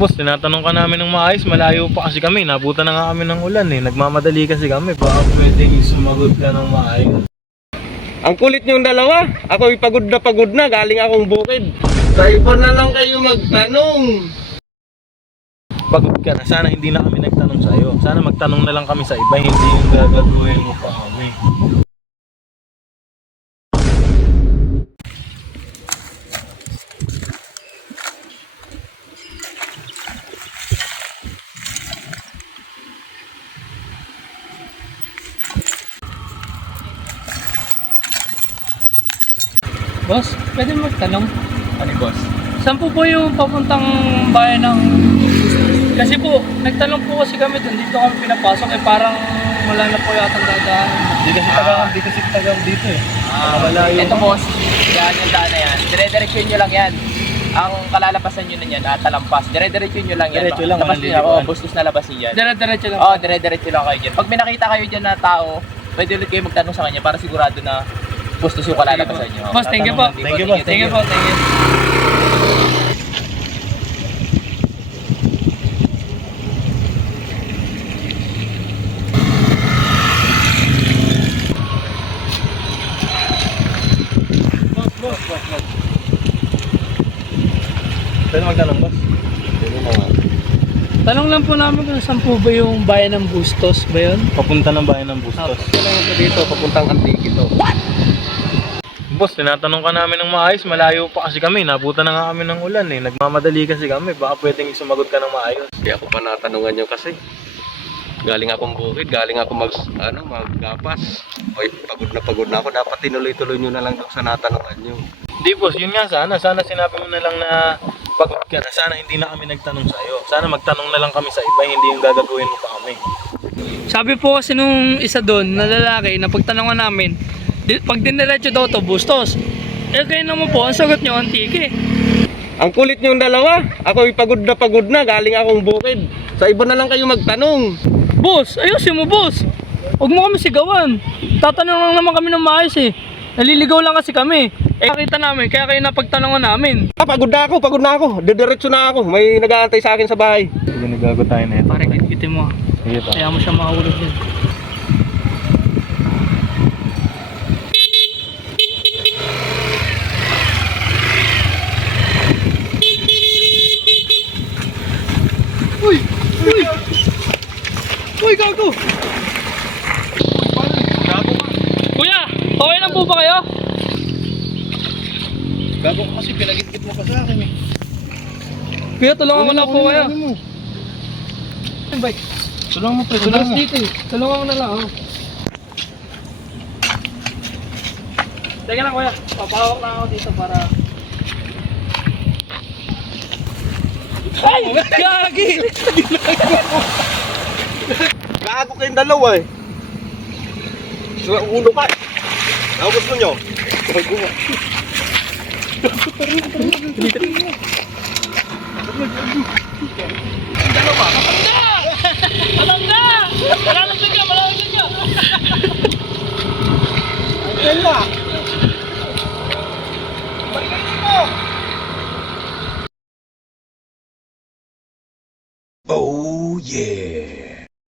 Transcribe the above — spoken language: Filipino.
Boss, tinatanong ka namin ng maayos, malayo pa kasi kami. Nabutan na nga kami ng ulan eh. Nagmamadali kasi kami. Baka pwedeng sumagot ka ng maayos. Ang kulit niyong dalawa. Ako'y pagod na, galing akong bukid. Sa iba na lang kayo magtanong. Pagod ka na. Sana hindi na kami nagtanong sa'yo. Sana magtanong na lang kami sa iba. Hindi yung gagawin mo pa kami. Boss, pwede magtanong? Ano boss? Saan po yung papuntang bayan ng... Kasi po, nagtanong po kasi kami dun, dito kami pinapasok, parang wala na po yata ang dadaan. Hindi kasi tagang dito eh. Malayo. Ito boss, yan yung daan na yan. Dire-diretsyon nyo lang yan. Ang kalalabasan nyo na yan, talampas. Dire-diretsyon nyo lang yan. Diretso lang, Labas walang nyo, lilikuan. bustos na labas yan. Dire-diretso lang. Oo, dire-diretso lang kayo dyan. Pag may nakita kayo dyan na tao, pwede ulit kayo magtanong sa kanya para sigurado na bustos yung kalalabasan nyo. Boss, thank you po. Thank you, boss. Thank you po, thank you. Pwede magtanong boss? Tanong lang po namin kung saan po ba yung bayan ng Bustos ba yun? Papunta ng bayan ng Bustos. Kailangan ko dito, papuntang Antique ito. Boss, tinatanong ka namin ng maayos, malayo pa kasi kami. Nabutan na nga kami ng ulan eh. Nagmamadali kasi kami. Baka pwedeng sumagot ka ng maayos. Kaya ako pa natanungan nyo kasi. Galing akong bukid, galing ako maggapas. Oy, pagod na ako. Dapat tinuloy-tuloy nyo na lang doon sa natanungan nyo. Hindi boss, yun nga sana. Sana sinabi mo na lang na pagod ka na. Sana hindi na kami nagtanong sa'yo. Sana magtanong na lang kami sa iba, hindi yung gagawin mo pa kami. Sabi po kasi nung isa doon na lalaki na pagtanongan namin, pag diniretso daw to Bustos. Eh kayo naman po, ang sagot nyo, Antique. Ang kulit niyong dalawa. Ako'y pagod na, galing akong bukid. Sa iba na lang kayo magtanong. Boss, ayusin mo boss. Huwag mo kami sigawan. Tatanong lang naman kami ng maayos eh. Naliligaw lang kasi kami. Eh nakita namin, kaya kayo napagtanongan namin. Pagod na ako. Didiretso na ako. May nag-aantay sa akin sa bahay. Sige, nagago tayo na ito. Pare, kitin mo. Sige pa. Kaya mo siya makahulog din. Uy, gago! Gago ka. Kuya, okay lang po ba kayo? Gago ka kasi pinagitgit mo pa sa akin eh. Kuya, tulungan ko lang po kayo. Bike. Tulungan mo pre, Tulungan mo dito eh. Tulungan ko na lang. Oh. Teka lang kuya, papahawak na ako dito para... Ay! Gagi! Gago kayong dalawa eh. Ulo pa. Ako gusto nyo. Matanda! Wala nang bigla, wala nang bigla! Ayun na.